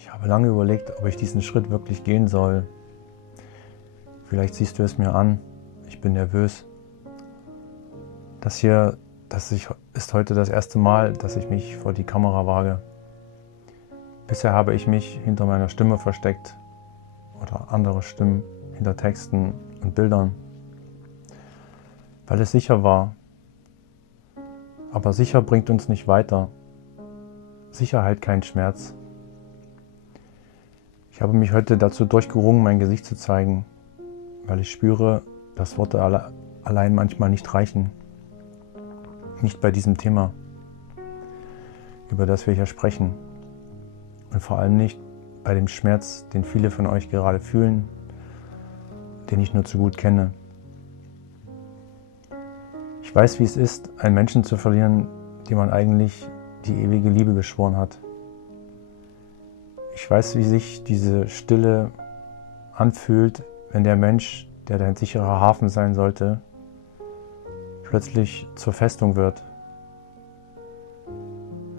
Ich habe lange überlegt, ob ich diesen Schritt wirklich gehen soll. Vielleicht siehst du es mir an, ich bin nervös. Das ist heute das erste Mal, dass ich mich vor die Kamera wage. Bisher habe ich mich hinter meiner Stimme versteckt oder andere Stimmen hinter Texten und Bildern, weil es sicher war. Aber sicher bringt uns nicht weiter. Sicherheit kein Schmerz. Ich habe mich heute dazu durchgerungen, mein Gesicht zu zeigen, weil ich spüre, dass Worte allein manchmal nicht reichen. Nicht bei diesem Thema, über das wir hier sprechen. Und vor allem nicht bei dem Schmerz, den viele von euch gerade fühlen, den ich nur zu gut kenne. Ich weiß, wie es ist, einen Menschen zu verlieren, dem man eigentlich die ewige Liebe geschworen hat. Ich weiß, wie sich diese Stille anfühlt, wenn der Mensch, der dein sicherer Hafen sein sollte, plötzlich zur Festung wird.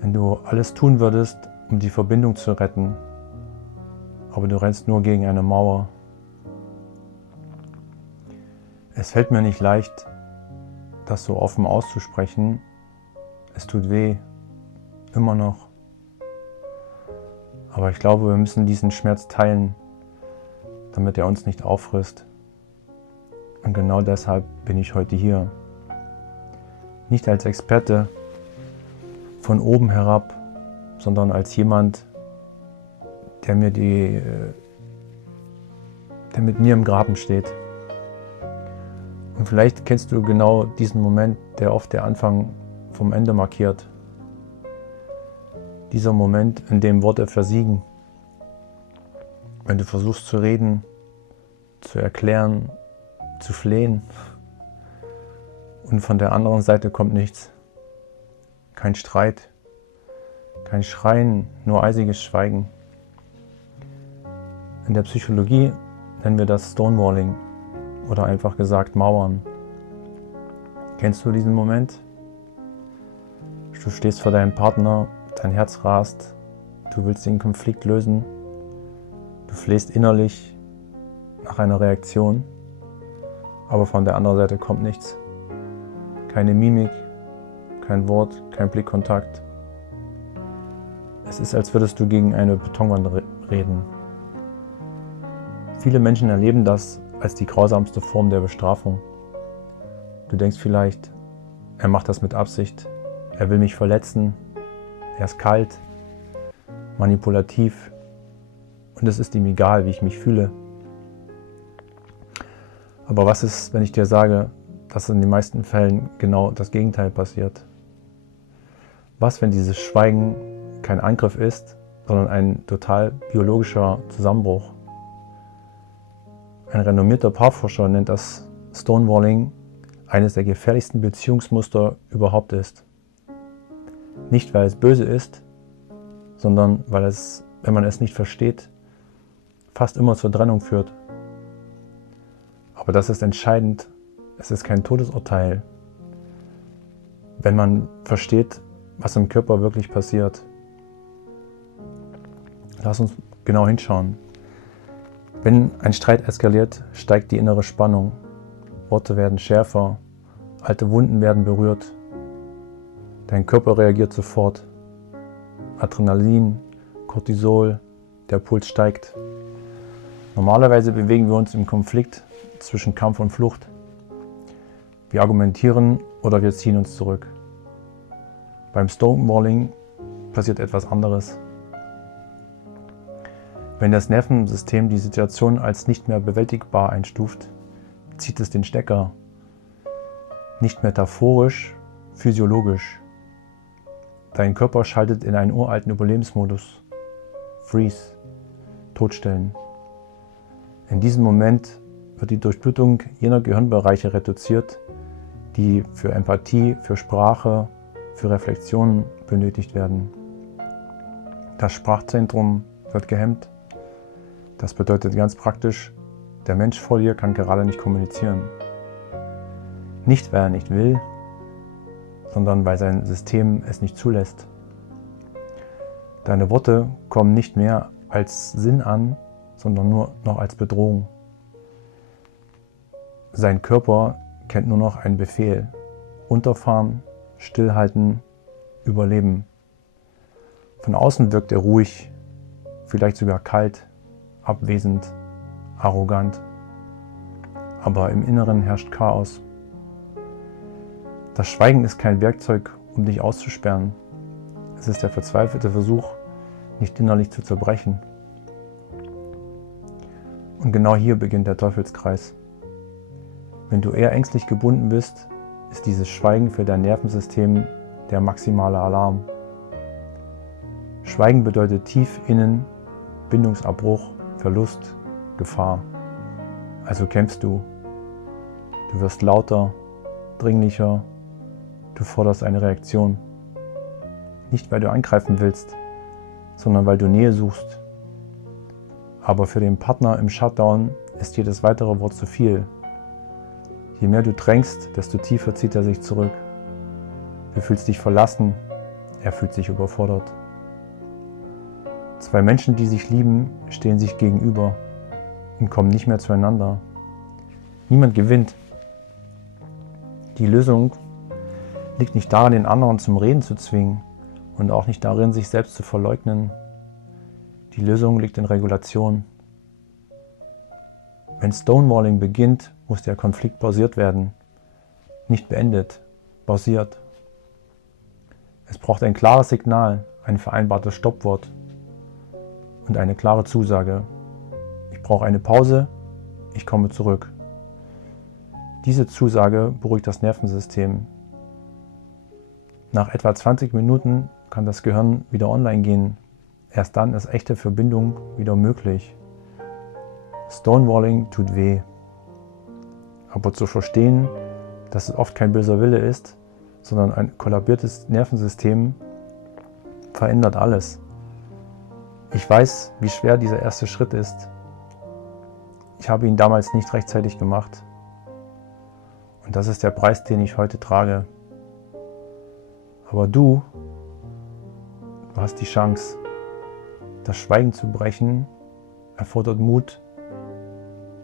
Wenn du alles tun würdest, um die Verbindung zu retten, aber du rennst nur gegen eine Mauer. Es fällt mir nicht leicht, das so offen auszusprechen. Es tut weh, immer noch. Aber ich glaube, wir müssen diesen Schmerz teilen, damit er uns nicht auffrisst. Und genau deshalb bin ich heute hier. Nicht als Experte von oben herab, sondern als jemand, der mit mir im Graben steht. Und vielleicht kennst du genau diesen Moment, der oft der Anfang vom Ende markiert. Dieser Moment, in dem Worte versiegen. Wenn du versuchst zu reden, zu erklären, zu flehen und von der anderen Seite kommt nichts. Kein Streit, kein Schreien, nur eisiges Schweigen. In der Psychologie nennen wir das Stonewalling oder einfach gesagt Mauern. Kennst du diesen Moment? Du stehst vor deinem Partner, dein Herz rast, du willst den Konflikt lösen, du flehst innerlich nach einer Reaktion, aber von der anderen Seite kommt nichts. Keine Mimik, kein Wort, kein Blickkontakt. Es ist, als würdest du gegen eine Betonwand reden. Viele Menschen erleben das als die grausamste Form der Bestrafung. Du denkst vielleicht, er macht das mit Absicht, er will mich verletzen, er ist kalt, manipulativ und es ist ihm egal, wie ich mich fühle. Aber was ist, wenn ich dir sage, dass in den meisten Fällen genau das Gegenteil passiert? Was, wenn dieses Schweigen kein Angriff ist, sondern ein total biologischer Zusammenbruch? Ein renommierter Paarforscher nennt das Stonewalling eines der gefährlichsten Beziehungsmuster überhaupt ist. Nicht, weil es böse ist, sondern weil es, wenn man es nicht versteht, fast immer zur Trennung führt. Aber das ist entscheidend, es ist kein Todesurteil, wenn man versteht, was im Körper wirklich passiert. Lass uns genau hinschauen. Wenn ein Streit eskaliert, steigt die innere Spannung. Worte werden schärfer, alte Wunden werden berührt. Dein Körper reagiert sofort. Adrenalin, Cortisol, der Puls steigt. Normalerweise bewegen wir uns im Konflikt zwischen Kampf und Flucht. Wir argumentieren oder wir ziehen uns zurück. Beim Stonewalling passiert etwas anderes. Wenn das Nervensystem die Situation als nicht mehr bewältigbar einstuft, zieht es den Stecker. Nicht metaphorisch, physiologisch. Dein Körper schaltet in einen uralten Überlebensmodus. Freeze, Totstellen. In diesem Moment wird die Durchblutung jener Gehirnbereiche reduziert, die für Empathie, für Sprache, für Reflexion benötigt werden. Das Sprachzentrum wird gehemmt. Das bedeutet ganz praktisch, der Mensch vor dir kann gerade nicht kommunizieren. Nicht, weil er nicht will, sondern weil sein System es nicht zulässt. Deine Worte kommen nicht mehr als Sinn an, sondern nur noch als Bedrohung. Sein Körper kennt nur noch einen Befehl: runterfahren, stillhalten, überleben. Von außen wirkt er ruhig, vielleicht sogar kalt, abwesend, arrogant. Aber im Inneren herrscht Chaos. Das Schweigen ist kein Werkzeug, um dich auszusperren. Es ist der verzweifelte Versuch, nicht innerlich zu zerbrechen. Und genau hier beginnt der Teufelskreis. Wenn du eher ängstlich gebunden bist, ist dieses Schweigen für dein Nervensystem der maximale Alarm. Schweigen bedeutet tief innen Bindungsabbruch, Verlust, Gefahr. Also kämpfst du. Du wirst lauter, dringlicher, du forderst eine Reaktion. Nicht, weil du angreifen willst, sondern weil du Nähe suchst. Aber für den Partner im Shutdown ist jedes weitere Wort zu viel. Je mehr du drängst, desto tiefer zieht er sich zurück. Du fühlst dich verlassen, er fühlt sich überfordert. Zwei Menschen, die sich lieben, stehen sich gegenüber und kommen nicht mehr zueinander. Niemand gewinnt. Die Lösung liegt nicht darin, den anderen zum Reden zu zwingen und auch nicht darin, sich selbst zu verleugnen. Die Lösung liegt in Regulation. Wenn Stonewalling beginnt, muss der Konflikt pausiert werden. Nicht beendet, pausiert. Es braucht ein klares Signal, ein vereinbartes Stoppwort und eine klare Zusage. Ich brauche eine Pause, ich komme zurück. Diese Zusage beruhigt das Nervensystem. Nach etwa 20 Minuten kann das Gehirn wieder online gehen. Erst dann ist echte Verbindung wieder möglich. Stonewalling tut weh. Aber zu verstehen, dass es oft kein böser Wille ist, sondern ein kollabiertes Nervensystem, verändert alles. Ich weiß, wie schwer dieser erste Schritt ist. Ich habe ihn damals nicht rechtzeitig gemacht. Und das ist der Preis, den ich heute trage. Aber du hast die Chance. Das Schweigen zu brechen erfordert Mut,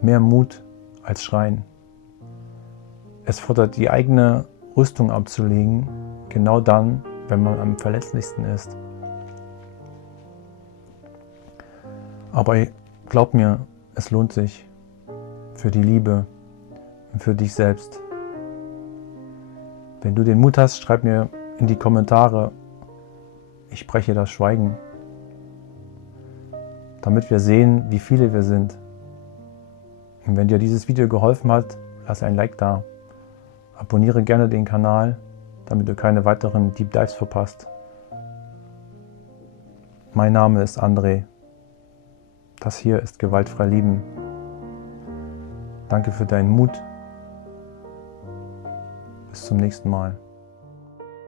mehr Mut als Schreien. Es fordert die eigene Rüstung abzulegen, genau dann, wenn man am verletzlichsten ist. Aber glaub mir, es lohnt sich für die Liebe und für dich selbst. Wenn du den Mut hast, schreib mir in die Kommentare: Ich breche das Schweigen, damit wir sehen, wie viele wir sind. Und wenn dir dieses Video geholfen hat, lass ein Like da. Abonniere gerne den Kanal, damit du keine weiteren Deep Dives verpasst. Mein Name ist André. Das hier ist Gewaltfrei Lieben. Danke für deinen Mut. Bis zum nächsten Mal.